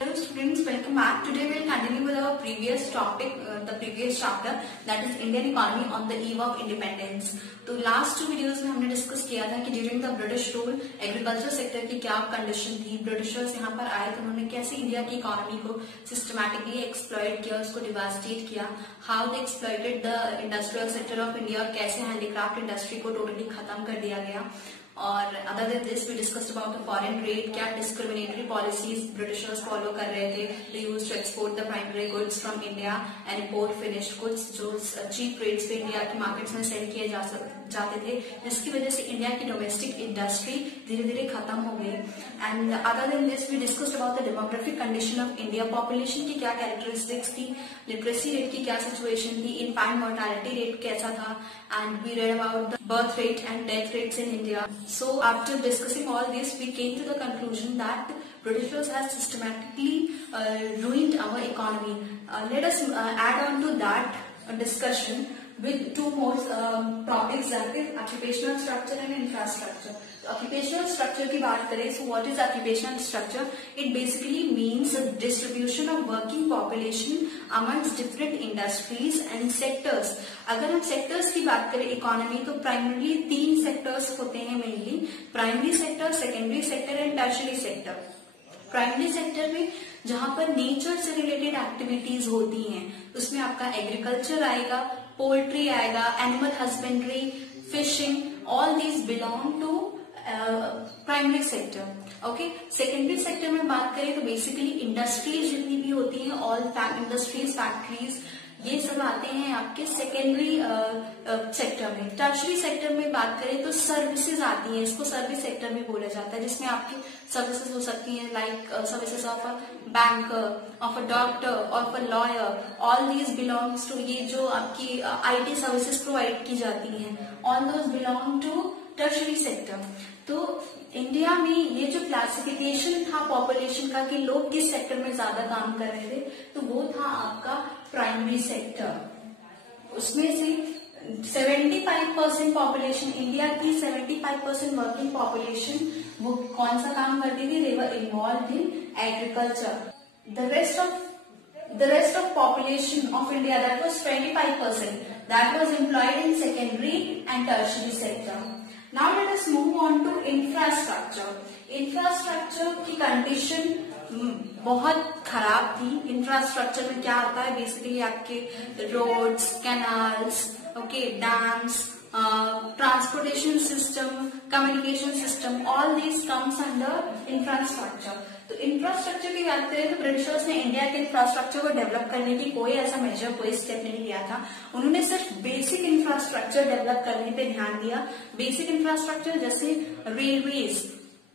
Hello students, welcome back. Today we will continue with our previous topic, the previous chapter, that is Indian economy on the eve of independence. तो last 2 videos में हमने discuss किया था कि during the British rule agriculture sector की क्या condition थी, Britishers यहाँ पर आए तो उन्होंने कैसे इंडिया की इकोनॉमी को सिस्टमैटिकली एक्सप्लॉइट किया, उसको डिवास्टेट किया, how they exploited the industrial sector of India और कैसे हैंडीक्राफ्ट इंडस्ट्री को टोटली खत्म कर दिया गया. और other than this we discussed about the foreign trade, क्या डिस्क्रिमिनेटरी पॉलिसीज ब्रिटिशर्स फॉलो कर रहे थे. They used to export the primary goods from India and import finished goods जो चीप रेट्स पे इंडिया की मार्केट्स में सेल किए जाते थे, जिसकी वजह से इंडिया की डोमेस्टिक इंडस्ट्री धीरे धीरे खत्म हो गई. And other than this we discussed about the demographic condition of India. Population की क्या कैरेक्टरिस्टिक्स थी, लिटरेसी रेट की क्या सिचुएशन थी, इनफैंट मोर्टालिटी रेट कैसा था, and we read about the birth rate and death rates in India. So after discussing all this, we came to the conclusion that Britishers have systematically ruined our economy. Let us add on to that discussion with two more topics, that is occupational structure and infrastructure. Occupational structure की बात करें, so what is occupational structure? It basically means a distribution of working population amongst different industries and sectors. अगर हम sectors की बात करें economy, तो primarily 3 sectors होते हैं mainly: primary sector, secondary sector and tertiary sector. Primary sector में जहां पर नेचर से रिलेटेड एक्टिविटीज होती हैं, उसमें आपका एग्रीकल्चर आएगा, पोल्ट्री आएगा, animal husbandry, fishing, all these belong to primary sector. Okay, secondary sector में बात करें तो बेसिकली इंडस्ट्रीज जितनी भी होती हैं, ऑल इंडस्ट्रीज, फैक्ट्रीज, ये सब आते हैं आपके सेकेंडरी सेक्टर में. टर्शरी सेक्टर में बात करें तो सर्विसेज आती हैं, इसको सर्विस सेक्टर में बोला जाता है, जिसमें आपकी सर्विसेज हो सकती हैं like services of a banker, of a doctor, of a lawyer. All these belongs to, ये जो आपकी आईटी सर्विसेज प्रोवाइड की जाती हैं, all those belong to tertiary sector. तो इंडिया में ये जो क्लासिफिकेशन था पॉपुलेशन का कि लोग किस सेक्टर में ज्यादा काम कर रहे थे, तो वो था आपका प्राइमरी सेक्टर. उसमें से 75% पॉपुलेशन, इंडिया की 75% वर्किंग पॉपुलेशन वो कौन सा काम करती थी? They were involved in agriculture. The rest of population of India, that was 25%, that was employed in secondary and tertiary sector. Now let us move on to infrastructure. Infrastructure की condition बहुत खराब थी. इंफ्रास्ट्रक्चर में क्या आता है? Basically आपके roads, canals, okay, dams, transportation system, communication system, all these comes under infrastructure. तो इंफ्रास्ट्रक्चर की बात करें तो ब्रिटिशर्स ने इंडिया के इंफ्रास्ट्रक्चर को डेवलप करने की कोई ऐसा मेजर, कोई स्टेप नहीं लिया था. उन्होंने सिर्फ बेसिक इंफ्रास्ट्रक्चर डेवलप करने पे ध्यान दिया. बेसिक इंफ्रास्ट्रक्चर जैसे रेलवेज,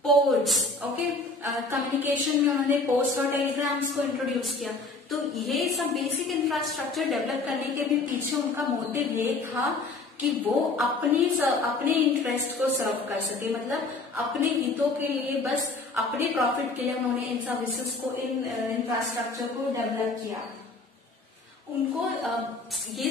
पोर्ट्स, ओके, कम्युनिकेशन में उन्होंने पोस्ट और टेलीग्राम्स को इंट्रोड्यूस किया. तो ये सब बेसिक इंफ्रास्ट्रक्चर डेवलप करने के भी पीछे उनका मोटिव ये था कि वो अपने इंटरेस्ट को सर्व कर सके, मतलब अपने हितों के लिए, बस अपने प्रॉफिट के लिए उन्होंने इन सर्विसेज को, इन इंफ्रास्ट्रक्चर को डेवलप किया. उनको ये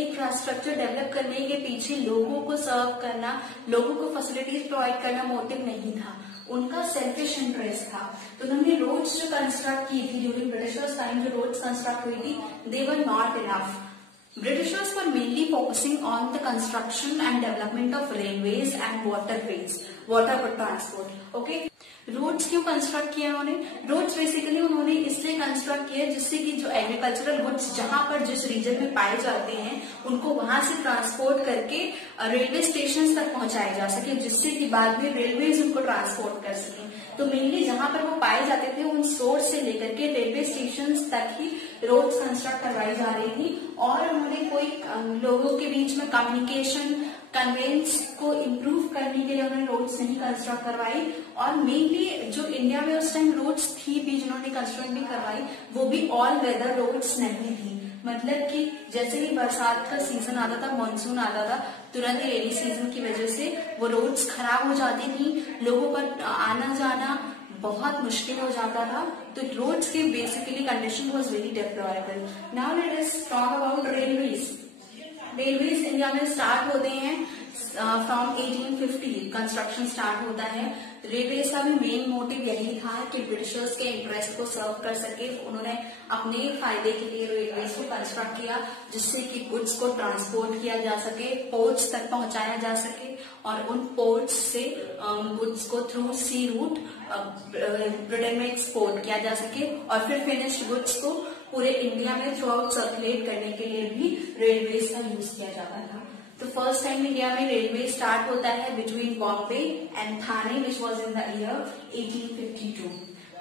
इंफ्रास्ट्रक्चर डेवलप करने के पीछे लोगों को सर्व करना, लोगों को फैसिलिटीज प्रोवाइड करना मोटिव नहीं था, उनका सेल्फिश इंटरेस्ट था. तो उन्होंने रोड्स जो कंस्ट्रक्ट की थी ड्यूरिंग ब्रिटिशर्स टाइम, जो रोड्स कंस्ट्रक्ट हुई थी, they were not enough. Britishers were mainly focusing on the construction and development of railways and waterways, water transport. Okay, roads क्यों कंस्ट्रक्ट किया उन्होंने? रोड्स बेसिकली उन्होंने इसलिए कंस्ट्रक्ट किया जिससे कि जो एग्रीकल्चरल गुड्स जहां पर जिस रीजन में पाए जाते हैं, उनको वहां से ट्रांसपोर्ट करके रेलवे स्टेशन तक पहुंचाए जा सके, जिससे कि बाद में रेलवेज उनको ट्रांसपोर्ट कर सके. तो मेनली जहां पर वो पाए जाते थे, उन सोर्स से लेकर के रेलवे स्टेशन तक ही रोड्स कंस्ट्रक्ट करवाई जा रही थी. और उन्होंने कोई लोगों के बीच में कम्युनिकेशन, कन्वेंस को इम्प्रूव करने के लिए उन्होंने रोड्स नहीं कंस्ट्रक्ट करवाई. और मेनली जो इंडिया में उस टाइम रोड्स थी भी जिन्होंने कंस्ट्रक्ट भी करवाई, वो भी ऑल वेदर रोड्स नहीं थी. मतलब कि जैसे ही बरसात का सीजन आता था, मानसून आता था, तुरंत रेनी सीजन की वजह से वो रोड्स खराब हो जाती थी, लोगों पर आना जाना बहुत मुश्किल हो जाता था. तो रोड्स की basically condition was very deplorable. Now let us talk about railways. Railways India में स्टार्ट होते हैं फ्रॉम 1850 कंस्ट्रक्शन स्टार्ट होता है। रेलवे का भी मेन मोटिव यही था कि ब्रिटिशर्स के इंटरेस्ट को सर्व कर सके। उन्होंने अपने फायदे के लिए रेलवे को कंस्ट्रक्ट किया, जिससे कि गुड्स को ट्रांसपोर्ट किया जा सके, पोर्ट्स तक पहुंचाया जा सके, और उन पोर्ट्स से गुड्स को थ्रू सी रूट ब्रिटेन में एक्सपोर्ट किया जा सके, और फिर फिनिश्ड गुड्स को पूरे इंडिया में थ्रू आउट सर्कुलेट करने के लिए भी रेलवे का यूज किया जाता था। तो फर्स्ट टाइम इंडिया में रेलवे स्टार्ट होता है between Bombay and Thane, which was in the year 1852।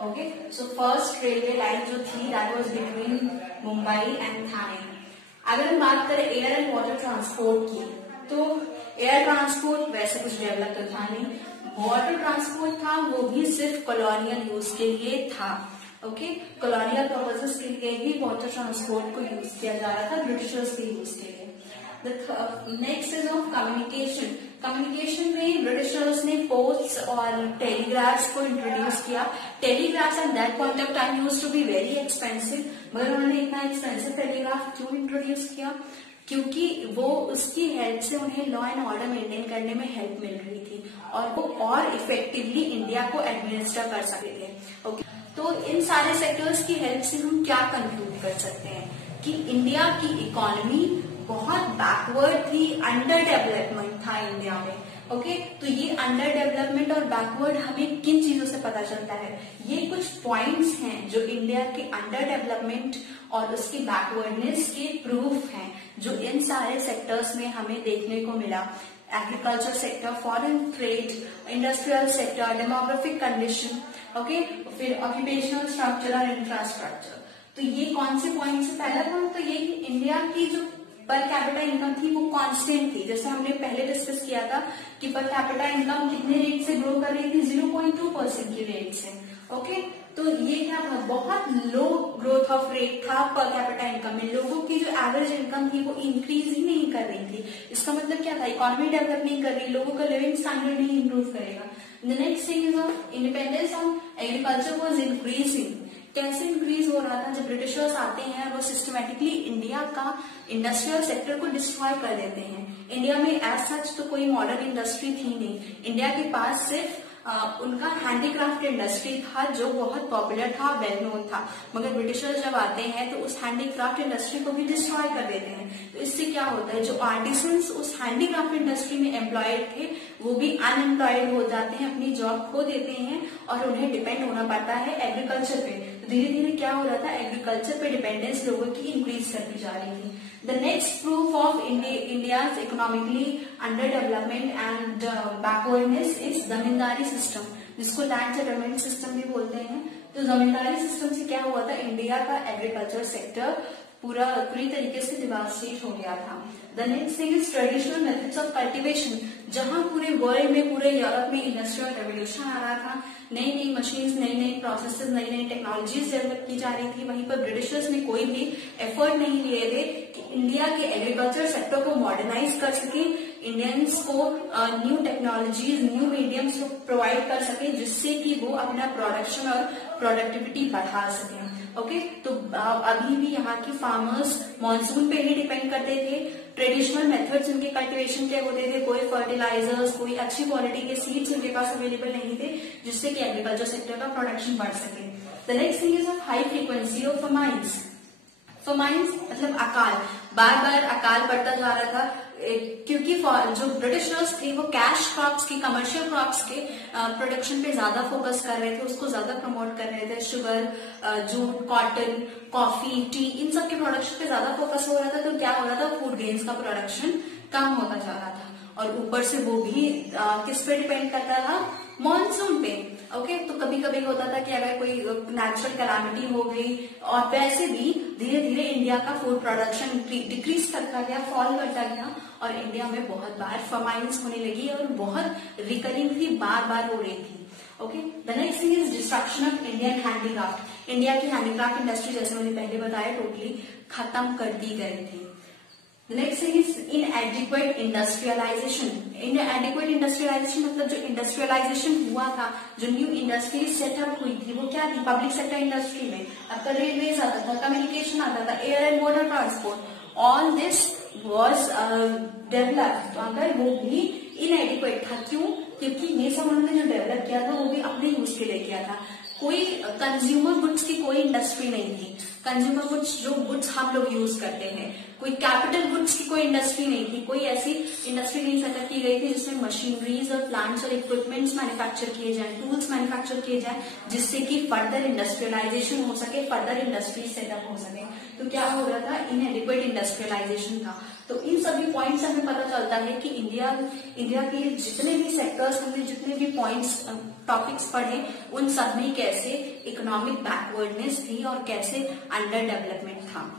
Okay, so first railway line जो थी that was between Mumbai and Thane. अगर हम बात करें एयर एंड वाटर ट्रांसपोर्ट की, तो एयर ट्रांसपोर्ट वैसे कुछ डेवलप तो था नहीं। वाटर ट्रांसपोर्ट था, वो भी सिर्फ कॉलोनियल यूज के लिए था। ओके, कॉलोनियल पर्पसेस के लिए ही वाटर ट्रांसपोर्ट को यूज किया जा रहा था, ब्रिटिशर्स के यूज के लिए। Next is of communication. Communication में ब्रिटिशर्स ने पोस्ट्स और टेलीग्राफ्स को इंट्रोड्यूस किया। Telegraphs at that point of time used to be very expensive, मगर उन्होंने इतना एक्सपेंसिव टेलीग्राफ क्यों इंट्रोड्यूस किया? क्योंकि वो उसकी हेल्प से उन्हें लॉ एंड ऑर्डर मेंटेन करने में हेल्प मिल रही थी, और वो और इफेक्टिवली इंडिया को एडमिनिस्टर कर सकते थे। ओके, तो इन सारे सेक्टर्स की हेल्प से हम क्या कंक्लूड कर सकते हैं कि इंडिया की इकोनॉमी बहुत बैकवर्ड थी, अंडर डेवलपमेंट था इंडिया में। ओके, तो ये अंडर डेवलपमेंट और बैकवर्ड हमें किन चीजों से पता चलता है? ये कुछ पॉइंट्स हैं जो इंडिया के अंडर डेवलपमेंट और उसकी बैकवर्डनेस के प्रूफ हैं, जो इन सारे सेक्टर्स में हमें देखने को मिला। Agriculture sector, foreign trade, industrial sector, demographic condition, okay, फिर ऑक्यूपेशनल स्ट्रक्चर और इंफ्रास्ट्रक्चर। तो ये कौन से पॉइंट से? पहला पॉइंट तो ये कि इंडिया की जो पर कैपिटा इनकम थी वो कांस्टेंट थी। जैसे हमने पहले डिस्कस किया था कि पर कैपिटा इनकम कितने रेट से ग्रो कर रही थी? 0.2% की रेट से। ओके, तो ये क्या था? बहुत लो ग्रोथ ऑफ रेट था पर कैपिटा इनकम में। लोगों की जो एवरेज इनकम थी वो इंक्रीज ही नहीं कर रही थी। इसका मतलब क्या था? इकोनॉमी डेवलप नहीं कर रही, लोगों का लिविंग स्टैंडर्ड नहीं इंप्रूव करेगा। The next thing is of independence of agriculture was increasing. कैसे इंक्रीज हो रहा था? जब ब्रिटिशर्स आते हैं वो सिस्टमेटिकली इंडिया का इंडस्ट्रियल सेक्टर को डिस्ट्रॉय कर देते हैं। इंडिया में एज सच तो कोई मॉडर्न इंडस्ट्री थी नहीं। इंडिया के पास सिर्फ उनका हैंडीक्राफ्ट इंडस्ट्री था जो बहुत पॉपुलर था, वेल नोन था। मगर ब्रिटिशर्स जब आते हैं तो उस हैंडीक्राफ्ट इंडस्ट्री को भी डिस्ट्रॉय कर देते हैं। तो इससे क्या होता है? जो आर्टिसंस उस हैंडीक्राफ्ट इंडस्ट्री में एम्प्लॉयड थे वो भी अनएम्प्लॉयड हो जाते हैं, अपनी जॉब खो देते हैं, और उन्हें डिपेंड होना पड़ता है एग्रीकल्चर पे। तो धीरे धीरे क्या हो रहा था? एग्रीकल्चर पे डिपेंडेंस लोगों की इंक्रीज करती जा रही थी। The next proof of India's economically underdevelopment and backwardness is zamindari system, जिसको लैंड सेटलमेंट सिस्टम भी बोलते हैं। तो जमींदारी सिस्टम से क्या हुआ था? इंडिया का एग्रीकल्चर सेक्टर पूरी तरीके से डिवास्टेट हो गया था। The next thing is traditional methods of cultivation. जहां पूरे वर्ल्ड में, पूरे यूरोप में इंडस्ट्रियल रेवोल्यूशन आ रहा था, नई नई मशीन्स, नई नई प्रोसेसेस, नई नई टेक्नोलॉजीज डेवलप की जा रही थी, वहीं पर ब्रिटिशर्स ने कोई भी एफर्ट नहीं लिए थे कि इंडिया के एग्रीकल्चर सेक्टर को मॉडर्नाइज कर सके, इंडियंस को न्यू टेक्नोलॉजीज, न्यू मीडियम्स को प्रोवाइड कर सके, जिससे कि वो अपना प्रोडक्शन और प्रोडक्टिविटी बढ़ा सके। ओके, तो अभी भी यहाँ की फार्मर्स मॉनसून पे ही डिपेंड करते थे। ट्रेडिशनल मेथड्स उनके कल्टीवेशन के होते थे, कोई फर्टिलाइजर्स, कोई अच्छी क्वालिटी के सीड्स उनके पास अवेलेबल नहीं थे, जिससे कि एग्रीकल्चर सेक्टर का प्रोडक्शन बढ़ सके। The next thing is of high frequency of famines. Famines मतलब अकाल, बार बार अकाल पड़ता जा रहा था, क्योंकि जो ब्रिटिशर्स थे वो कैश क्रॉप्स की, कमर्शियल क्रॉप्स के प्रोडक्शन पे ज्यादा फोकस कर रहे थे, उसको ज्यादा प्रमोट कर रहे थे। Sugar, jute, cotton, coffee, tea, इन सब के प्रोडक्शन पे ज्यादा फोकस हो रहा था। तो क्या हो रहा था? फूड ग्रेन्स का प्रोडक्शन कम होता जा रहा था, और ऊपर से वो भी किस पे डिपेंड करता था? मॉनसून पे। ओके, तो कभी कभी होता था कि अगर कोई नेचुरल कैलामिटी हो गई, और वैसे भी धीरे धीरे इंडिया का फूड प्रोडक्शन डिक्रीज करता गया, फॉल करता गया, और इंडिया में बहुत बार फमाइंस होने लगी और बहुत रिकरिंग थी, बार बार हो रही थी। Okay, the next thing is destruction of Indian handicraft. India की हैंडीक्राफ्ट इंडस्ट्री, जैसे मैंने पहले बताया, टोटली खत्म कर दी गई थी। Next thing is inadequate industrialisation. Inadequate industrialisation मतलब जो इंडस्ट्रियलाइजेशन हुआ था, जो न्यू इंडस्ट्री सेटअप हुई थी, वो क्या थी? पब्लिक सेक्टर इंडस्ट्री में अब तो रेलवेज आता था, कम्युनिकेशन आता था, air and water transport, all this was develop, तो अगर वो भी इनएडिक्वेट था, क्यों? क्योंकि ये सब उन्होंने जो डेवलप किया था वो भी अपने यूज के लिए किया था। कोई कंज्यूमर गुड्स की कोई इंडस्ट्री नहीं थी। कंज्यूमर गुड्स जो गुड्स हम लोग यूज करते हैं, कोई कैपिटल गुड्स की कोई इंडस्ट्री नहीं थी। कोई ऐसी इंडस्ट्री नहीं सेटअप की गई थी जिसमें मशीनरीज और प्लांट्स और इक्विपमेंट्स मैन्युफैक्चर किए जाए, टूल्स मैन्युफैक्चर किए जाए, जिससे कि फर्दर इंडस्ट्रियलाइजेशन हो सके, फर्दर इंडस्ट्री सेटअप हो सके। तो क्या हो रहा था? इनएडिक्वेट इंडस्ट्रियलाइजेशन था। तो इन सभी पॉइंट्स हमें पता चलता है कि इंडिया के जितने भी सेक्टर्स, हमने जितने भी पॉइंट्स टॉपिक्स पढ़े, उन सब में कैसे इकोनॉमिक बैकवर्डनेस थी और कैसे अंडर डेवलपमेंट था।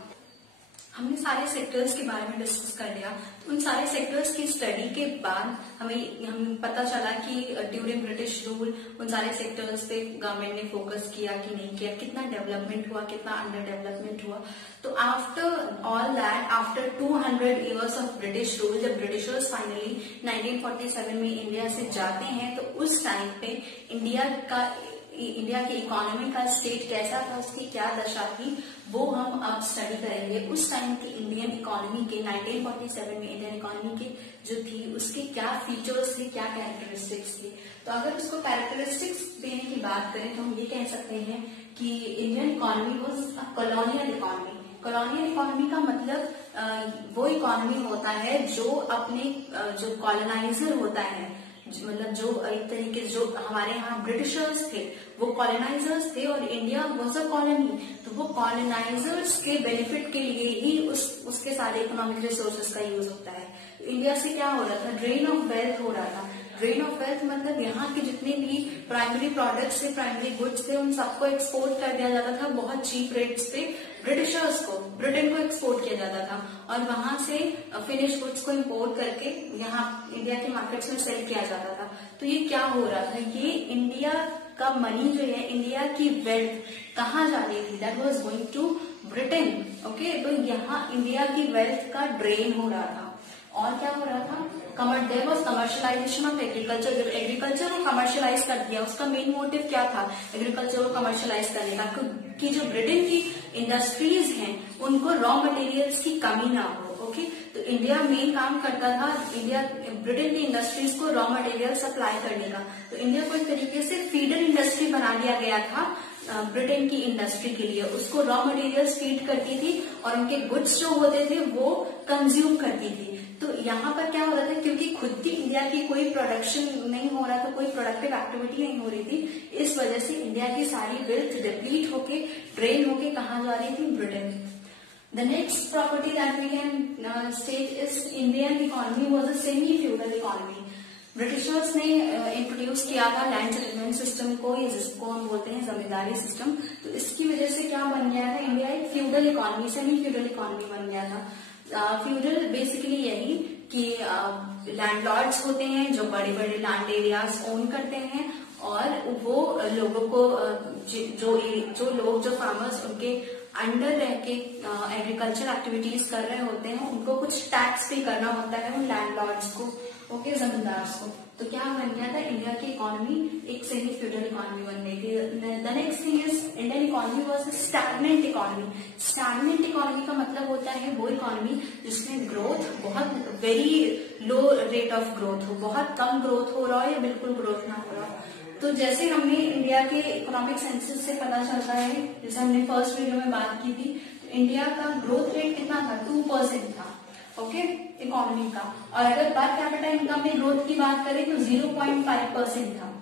हमने सारे सेक्टर्स के बारे में डिस्कस कर लिया। तो उन सारे सेक्टर्स की स्टडी के बाद हमें पता चला कि ड्यूरिंग ब्रिटिश रूल उन सारे सेक्टर्स पे गवर्नमेंट ने फोकस किया कि नहीं किया, कितना डेवलपमेंट हुआ, कितना अंडर डेवलपमेंट हुआ। तो after all that, after 200 years of British rule, जब ब्रिटिशर्स फाइनली 1947 में इंडिया से जाते हैं, तो उस टाइम पे इंडिया की इकोनॉमी का स्टेट कैसा था, उसकी क्या दशा थी, वो हम अब स्टडी करेंगे। उस टाइम की इंडियन इकोनॉमी के, 1947 में इंडियन इकोनॉमी की जो थी, उसके क्या फीचर्स थे, क्या कैरेक्टरिस्टिक्स थे। तो अगर उसको कैरेक्टरिस्टिक्स देने की बात करें तो हम ये कह सकते हैं कि Indian economy was a colonial economy. Colonial economy का मतलब वो इकोनॉमी होता है जो अपने जो कॉलोनाइजर होता है, मतलब जो एक तरीके से जो हमारे यहाँ ब्रिटिशर्स थे वो कॉलोनाइजर्स थे और इंडिया वाज अ कॉलोनी, तो वो कॉलोनाइजर्स के बेनिफिट के लिए ही उसके सारे इकोनॉमिक रिसोर्सेज का यूज होता है। इंडिया से क्या हो रहा था? ड्रेन ऑफ वेल्थ हो रहा था। ड्रेन ऑफ वेल्थ मतलब यहाँ के जितने भी प्राइमरी प्रोडक्ट्स थे, प्राइमरी गुड्स थे, उन सबको एक्सपोर्ट कर दिया जाता था बहुत चीप रेट्स पे। ब्रिटिशर्स को, ब्रिटेन को एक्सपोर्ट किया जाता था और वहां से फिनिश गुड्स को इंपोर्ट करके यहाँ इंडिया के मार्केट्स में सेल किया जाता था। तो ये क्या हो रहा था? ये इंडिया का मनी जो है, इंडिया की वेल्थ कहाँ जा रही थी? That was going to Britain. Okay, तो यहाँ इंडिया की वेल्थ का ड्रेन हो रहा था। और क्या हो रहा था? There was commercialisation of agriculture. जब एग्रीकल्चर को कमर्शियलाइज कर दिया, उसका मेन मोटिव क्या था एग्रीकल्चर को कमर्शियलाइज करने का? कि जो ब्रिटेन की इंडस्ट्रीज हैं उनको रॉ मटेरियल्स की कमी ना हो। ओके, तो इंडिया मेन काम करता था ब्रिटेन की इंडस्ट्रीज को रॉ मटेरियल सप्लाई करने का। तो इंडिया को एक तरीके से फीडर इंडस्ट्री बना दिया गया था ब्रिटेन की इंडस्ट्री के लिए। उसको रॉ मटेरियल्स फीड करती थी और उनके गुड्स जो होते थे वो कंज्यूम करती थी। तो यहाँ पर क्या हो रहा था? क्योंकि खुद की इंडिया की कोई प्रोडक्शन नहीं हो रहा था, कोई प्रोडक्टिव एक्टिविटी नहीं हो रही थी, इस वजह से इंडिया की सारी वेल्थ डिप्लीट होके, ड्रेन होके कहाँ जा रही थी? Britain. The next property that we can state is Indian economy was a semi-feudal economy. Britishers ने इंट्रोड्यूस किया था लैंड सेटलमेंट सिस्टम को, जिसको हम बोलते हैं जमींदारी सिस्टम। तो इसकी वजह से क्या बन गया था? इंडिया एक feudal economy, semi feudal economy बन गया था। फ्यूडल बेसिकली यही कि लैंडलॉर्ड्स होते हैं जो बड़े बड़े लैंड एरियाज ओन करते हैं और वो लोगों को जो फार्मर्स उनके अंडर रह के एग्रीकल्चर एक्टिविटीज कर रहे होते हैं, उनको कुछ टैक्स पे करना होता है उन लैंडलॉर्ड्स को, ओके, जमींदार्स को। तो क्या बन गया था? इंडिया की इकोनॉमी एक सेमी फ्यूडल इकोनॉमी बन गई थी। The next thing is Indian economy was a stagnant economy. Stagnant economy का मतलब होता है वो इकोनॉमी जिसमें ग्रोथ बहुत very low rate of growth हो, बहुत कम ग्रोथ हो रहा हो या बिल्कुल ग्रोथ ना हो रहा हो। तो जैसे हमने इंडिया के इकोनॉमिक सेंसस से पता चलता है, जैसे हमने फर्स्ट वीडियो में बात की थी, तो इंडिया का ग्रोथ रेट कितना था? 2% था, ओके, इकोनॉमी का। और अगर पर कैपिटा इनकम में ग्रोथ की बात करें तो 0.5% था।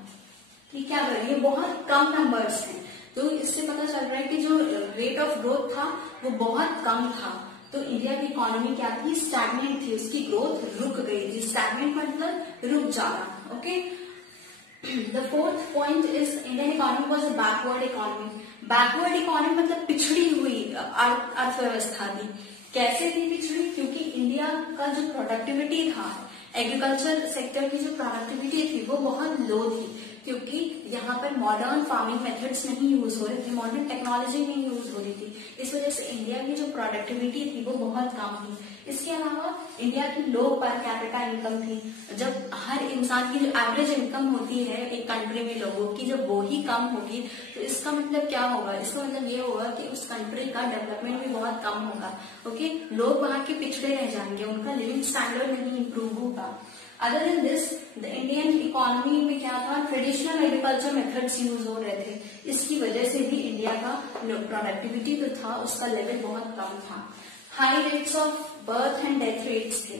ठीक है, ये बहुत कम नंबर्स हैं। तो इससे पता चल रहा है कि जो रेट ऑफ ग्रोथ था वो बहुत कम था। तो इंडिया की इकोनॉमी क्या थी? स्टैग्नेंट थी, उसकी ग्रोथ रुक गई थी। स्टैग्नेंट मतलब रुक जाना, okay. The fourth point is Indian economy was a backward economy. Backward economy मतलब पिछड़ी हुई अर्थव्यवस्था थी। कैसे थी पिछड़ी? क्योंकि इंडिया का जो प्रोडक्टिविटी था, एग्रीकल्चर सेक्टर की जो प्रोडक्टिविटी थी वो बहुत लो थी, क्योंकि यहाँ पर मॉडर्न फार्मिंग मेथड्स नहीं यूज हो रहे थे, मॉडर्न टेक्नोलॉजी नहीं यूज हो रही थी। इस वजह से इंडिया की जो प्रोडक्टिविटी थी वो बहुत कम थी। इसके अलावा इंडिया की लो पर कैपिटा इनकम थी। जब हर इंसान की जो एवरेज इनकम होती है एक कंट्री में लोगों की, जब वो ही कम होगी तो इसका मतलब क्या होगा, इसका मतलब ये होगा कि उस कंट्री का डेवलपमेंट भी बहुत कम होगा। ओके, लोग वहां के पिछड़े रह जाएंगे, उनका लिविंग स्टैंडर्ड नहीं इंप्रूव होगा। Other than this, the Indian economy में क्या था, ट्रेडिशनल एग्रीकल्चर मेथड्स यूज हो रहे थे, इसकी वजह से भी इंडिया का प्रोडक्टिविटी जो था उसका लेवल बहुत कम था। High rates of birth and death rates थे।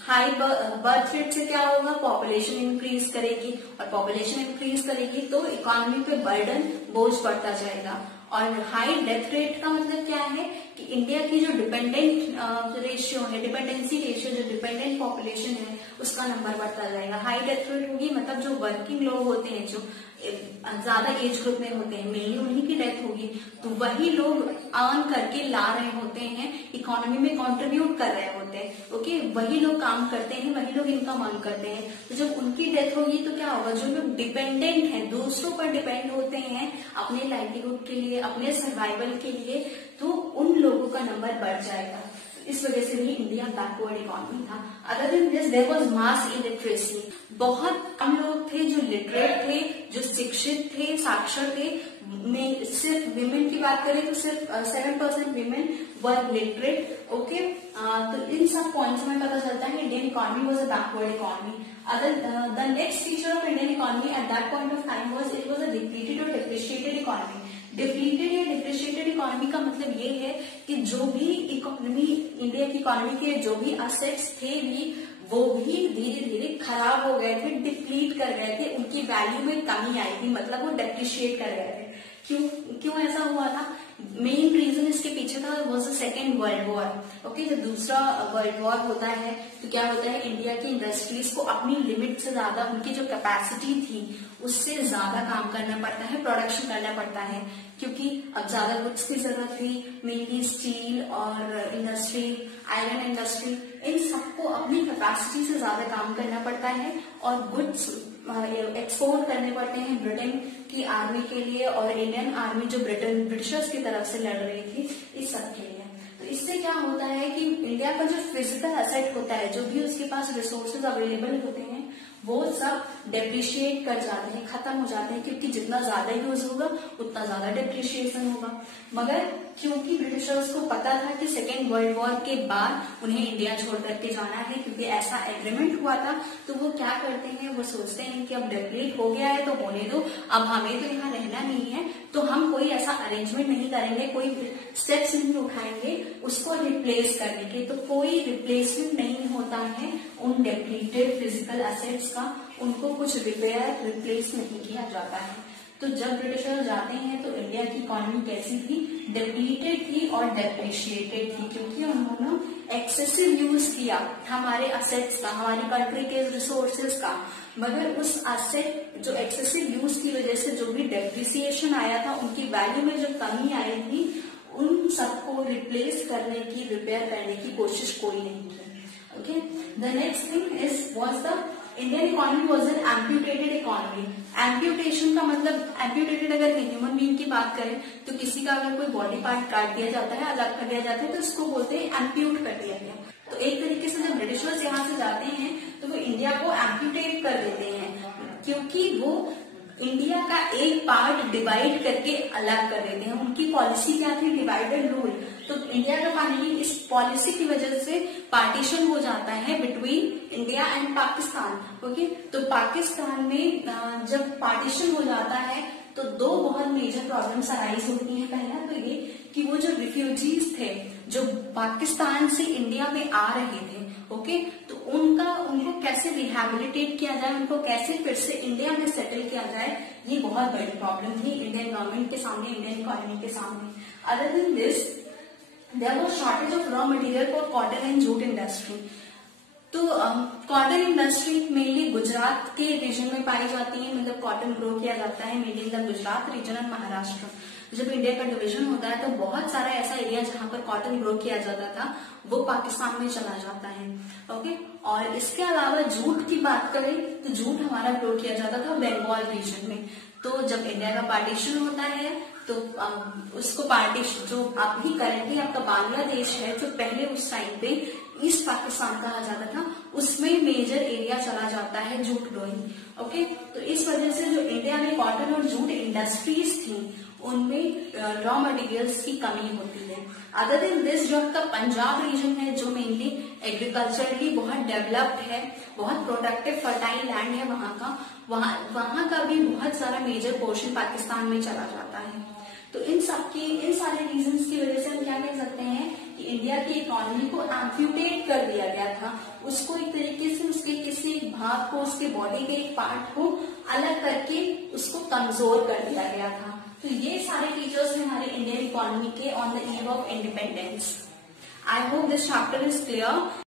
हाई बर्थ रेट से क्या होगा, पॉपुलेशन इंक्रीज करेगी, और पॉपुलेशन इंक्रीज करेगी तो इकोनॉमी पे बर्डन, बोझ बढ़ता जाएगा। और हाई डेथ रेट का मतलब क्या है कि इंडिया की जो डिपेंडेंट रेशियो है, डिपेंडेंसी रेशियो, जो डिपेंडेंट पॉपुलेशन है उसका नंबर बढ़ता जाएगा। हाई डेथ रेट होगी मतलब जो वर्किंग लोग होते हैं, जो ज्यादा एज ग्रुप में होते हैं, मेनली उन्हीं की डेथ होगी, तो वही लोग अर्न करके ला रहे होते हैं, इकोनॉमी में कंट्रीब्यूट कर रहे होते हैं। ओके, वही लोग काम करते हैं, वही लोग इनकम अर्न करते हैं। तो जब उनकी डेथ होगी तो क्या होगा, जो लोग डिपेंडेंट हैं, दूसरों पर डिपेंड होते हैं अपने लाइवलीहुड के लिए, अपने सर्वाइवल के लिए, तो उन लोगों का नंबर बढ़ जाएगा। इस वजह से भी इंडिया बैकवर्ड इकोनॉमी था। Other than this there was mass illiteracy. बहुत कम लोग थे जो लिटरेट थे, जो शिक्षित थे, साक्षर थे। में सिर्फ विमेन की बात करें तो सिर्फ 7% विमेन वर लिटरेट। ओके, तो इन सब पॉइंट्स में पता चलता है Indian economy was a backward economy. Other the next feature of Indian economy eight that point of time was it was a depleted और डिप्रिशिएटेड इकोनॉमी। डिप्लीटेड या depreciated economy का मतलब ये है कि जो भी इकोनॉमी, इंडिया की इकोनॉमी के जो भी असेट्स थे भी, वो भी धीरे धीरे खराब हो गए थे, डिप्लीट कर गए थे, उनकी वैल्यू में कमी आई थी, मतलब वो डेप्रिशिएट कर गए थे। क्यों ऐसा हुआ था? मेन रीजन इसके पीछे था was the second world war. Okay, जब दूसरा वर्ल्ड वॉर होता है तो क्या होता है, इंडिया की इंडस्ट्रीज को अपनी लिमिट से ज्यादा, उनकी जो कैपेसिटी थी उससे ज्यादा काम करना पड़ता है, प्रोडक्शन करना पड़ता है, क्योंकि अब ज्यादा गुड्स की जरूरत थी। मेनली स्टील और इंडस्ट्री, आयरन इंडस्ट्री, इन सबको अपनी कैपेसिटी से ज्यादा काम करना पड़ता है और गुड्स एक्सपोर्ट करने पड़ते हैं ब्रिटेन की आर्मी के लिए और इंडियन आर्मी जो ब्रिटिशर्स की तरफ से लड़ रही थी, इस सब के लिए। तो इससे क्या होता है कि इंडिया का जो फिजिकल एसेट होता है, जो भी उसके पास रिसोर्सेज अवेलेबल होते हैं, वो सब डेप्रिशिएट कर जाते हैं, खत्म हो जाते हैं, क्योंकि जितना ज्यादा यूज होगा उतना ज्यादा डेप्रिशिएशन होगा। मगर क्योंकि ब्रिटिशर्स को पता था कि सेकेंड वर्ल्ड वॉर के बाद उन्हें इंडिया छोड़ करके जाना है, क्योंकि ऐसा एग्रीमेंट हुआ था, तो वो क्या करते हैं, वो सोचते हैं कि अब डेप्लीट हो गया है तो होने दो, अब हमें तो यहाँ रहना नहीं है, तो हम कोई ऐसा अरेंजमेंट नहीं करेंगे, कोई स्टेप्स नहीं उठाएंगे उसको रिप्लेस करने के। तो कोई रिप्लेसमेंट नहीं होता है उन डेप्लीटेड फिजिकल एसेट्स का, उनको कुछ रिपेयर, रिप्लेस नहीं किया जाता है। तो जब ब्रिटिशर्स जाते हैं तो इंडिया की इकोनॉमी कैसी थी, डिप्लीटेड थी और डेप्रिशिएटेड थी, क्योंकि उन्होंने एक्सेसिव यूज किया हमारे असेट्स का, हमारी कंट्री के रिसोर्सेज का। मगर उस असेट जो एक्सेसिव यूज की वजह से जो भी डेप्रिसिएशन आया था, उनकी वैल्यू में जो कमी आई थी, उन सबको रिप्लेस करने की, रिपेयर करने की कोशिश कोई नहीं की। Okay, the next thing is was the Indian economy was an amputated economy. Amputation का मतलब, एम्प्यूटेटेड अगर ह्यूमन बीइंग की बात करें तो किसी का अगर कोई बॉडी पार्ट काट दिया जाता है, अलग कर दिया जाता है, तो इसको बोलते हैं एम्प्यूट कर दिया गया। तो एक तरीके से जब ब्रिटिशर्स यहाँ से जाते हैं तो वो इंडिया को एम्प्यूटेट कर देते हैं, क्योंकि वो इंडिया का एक पार्ट डिवाइड करके अलग कर देते हैं। उनकी पॉलिसी क्या थी, डिवाइड एंड रूल। तो इंडिया का पानी इस पॉलिसी की वजह से पार्टीशन हो जाता है between India and Pakistan. Okay, तो पाकिस्तान में जब पार्टीशन हो जाता है तो दो बहुत मेजर प्रॉब्लम्स अराइज होती हैं। पहला तो ये कि वो जो रिफ्यूजीज थे जो पाकिस्तान से इंडिया में आ रहे थे, ओके, तो उनको कैसे रिहेबिलिटेट किया जाए, उनको कैसे फिर से इंडिया में सेटल किया जाए, ये बहुत बड़ी प्रॉब्लम थी इंडियन गवर्नमेंट के सामने, इंडियन इकोनॉमी के सामने। Other than this, there was shortage of raw material for cotton and jute industry. तो कॉटन इंडस्ट्री मेनली गुजरात के रीजन में पाई जाती है, मतलब कॉटन ग्रो किया जाता है mainly in the Gujarat region और महाराष्ट्र। जब इंडिया का डिवीजन होता है तो बहुत सारा ऐसा एरिया जहां पर कॉटन ग्रो किया जाता था वो पाकिस्तान में चला जाता है। ओके, और इसके अलावा जूट की बात करें तो जूट हमारा ग्रो किया जाता था बंगाल रीजन में। तो जब इंडिया का पार्टीशन होता है तो उसको पार्टीशन, जो अभी करंटली आपका बांग्लादेश है, जो पहले उस टाइम पे ईस्ट पाकिस्तान कहा जाता था, उसमें मेजर एरिया चला जाता है जूट ग्रोइंग। ओके, तो इस वजह से जो इंडिया में कॉटन और जूट इंडस्ट्रीज थी उनमें रॉ मटेरियल्स की कमी होती है। अदर देन दिस, जो आपका पंजाब रीजन है जो मेनली एग्रीकल्चरली बहुत डेवलप्ड है, बहुत प्रोडक्टिव फर्टाइल लैंड है वहां का भी बहुत सारा मेजर पोर्शन पाकिस्तान में चला जाता है। तो इन सारे रीजंस की वजह से हम क्या कह सकते हैं कि इंडिया की इकोनॉमी को एम्प्यूटेट कर दिया गया था, उसको एक तरीके से उसके किसी एक भाग को, उसके बॉडी के एक पार्ट को अलग करके उसको कमजोर कर दिया गया था। तो ये सारे फीचर्स हैं हमारे इंडियन इकोनॉमी के on the eve of independence. I hope this chapter is clear.